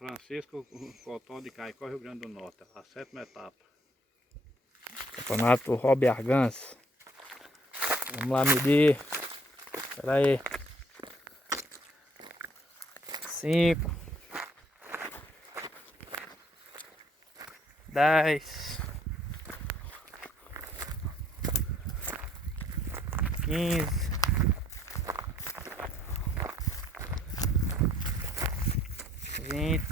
Francisco Cotó de Caicó, Rio Grande do Norte, a 7ª etapa. Campeonato Hobby Airguns. Vamos lá medir. Espera aí. 5, 10, 15, 20,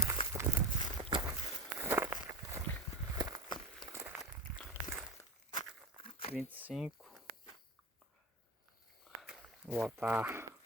25. Vou botar.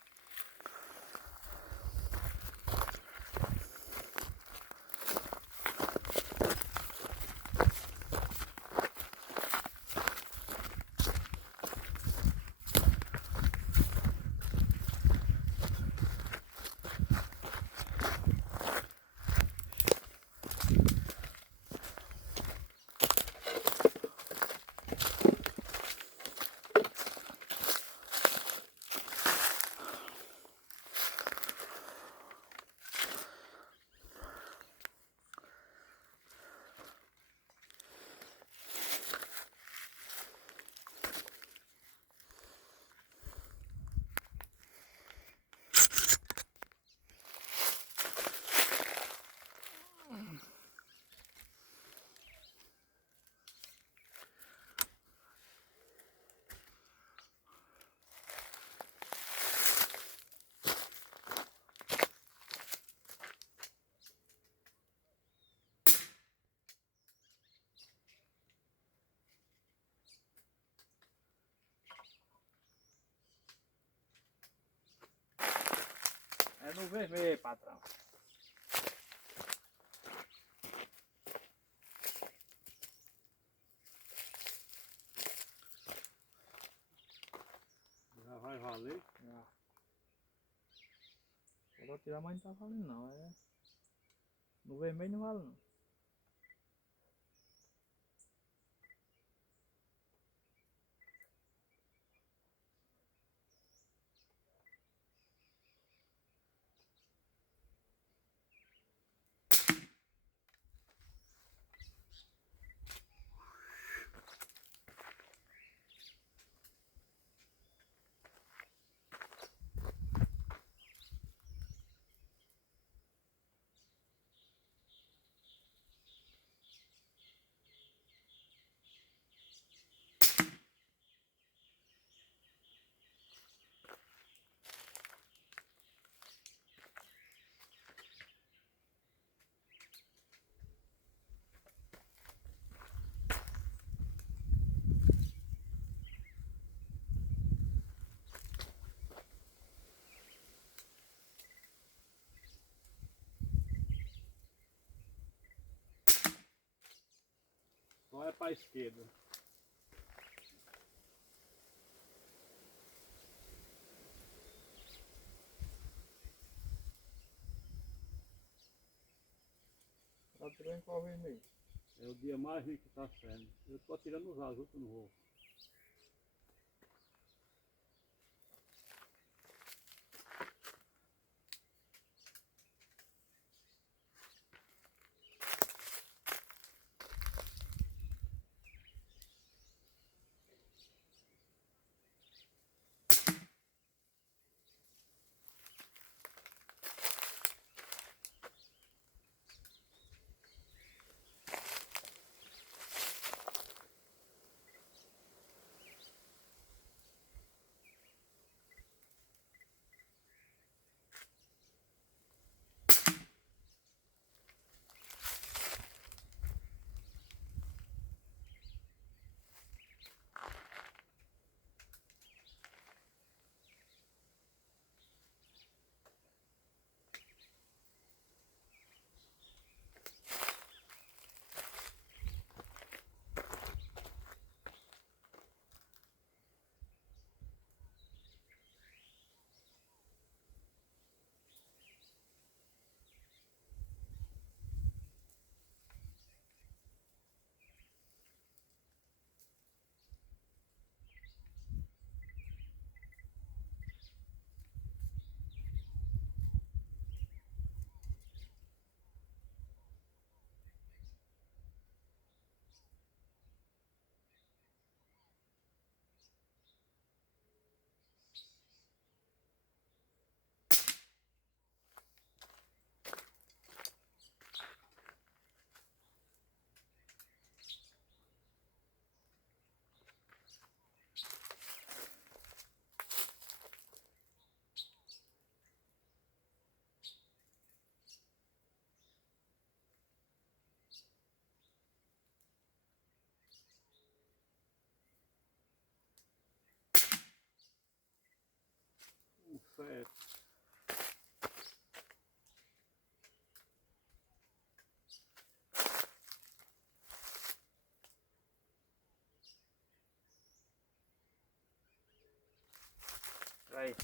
É no vermelho, patrão. Já vai valer? Já. Vou tirar, mas não tá valendo não. No vermelho não vale não. Só é para a esquerda. Tá tirando qual vermelho? É o dia mais ruim que está sendo. Eu estou tirando os azul que eu não vou. certo. Aí.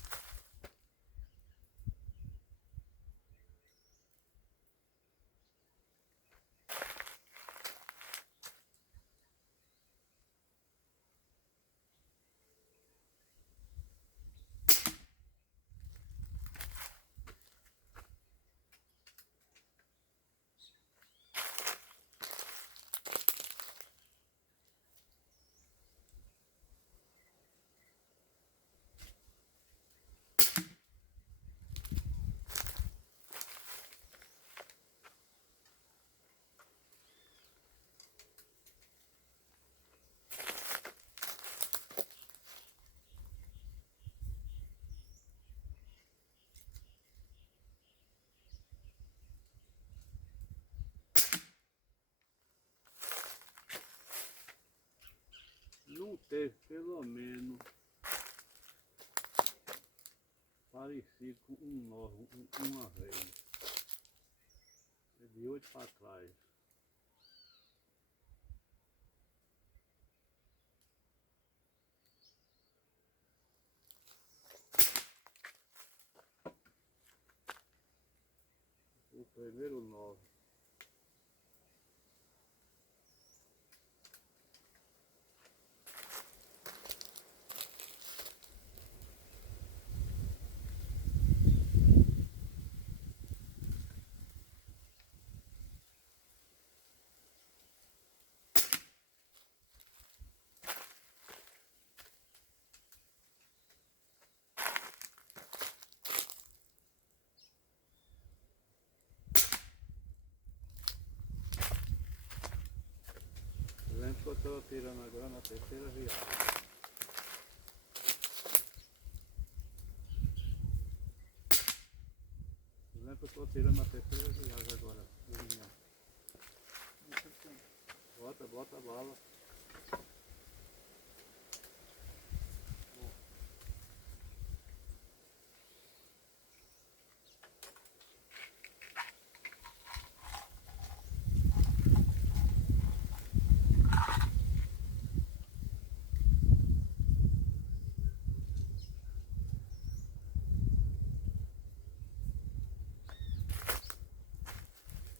Não teve pelo menos parecido com um nó uma vez. É de 8 para trás. O primeiro nó. Lembra que eu estou tirando agora na terceira viagem. Lembra que eu estou tirando na terceira viagem agora. Bota a bala.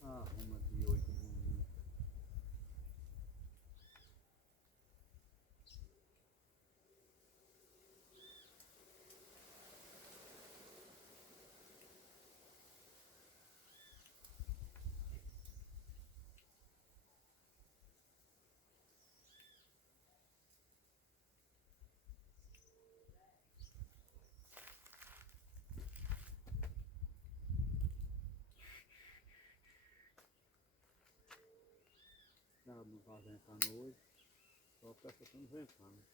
Arruma de 8 bonito. Não vai ventando hoje, só presta estando ventando.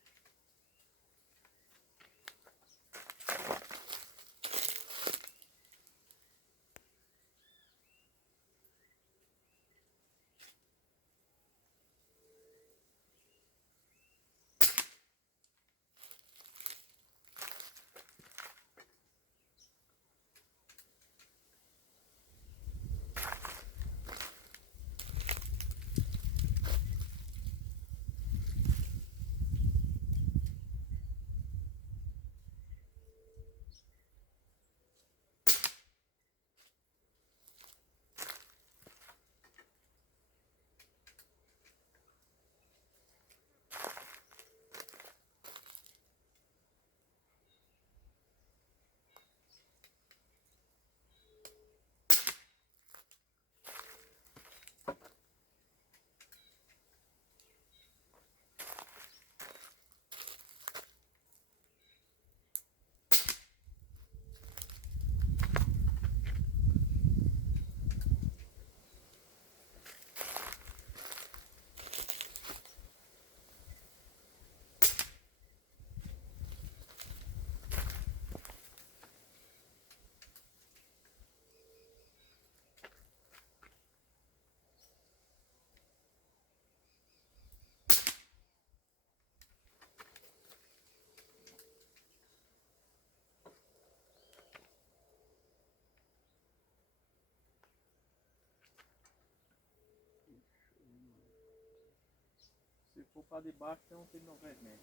for para debaixo tem um tiro no vermelho.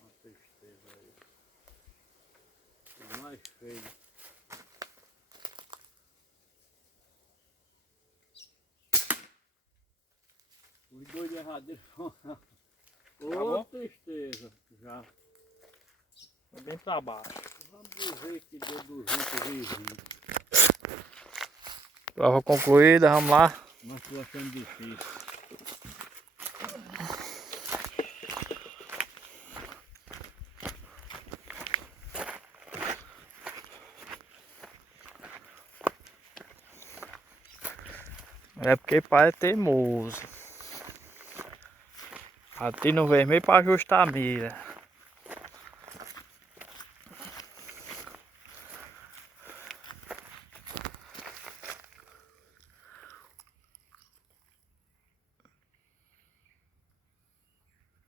Uma tristeza aí. O mais feio. Os dois derradeiros foram Acabou? tristeza já. Foi bem para baixo. Vamos dizer que deu 220. Prova concluída, vamos lá. Mas tô achando difícil. É porque pai é teimoso. Atira no vermelho para ajustar a mira.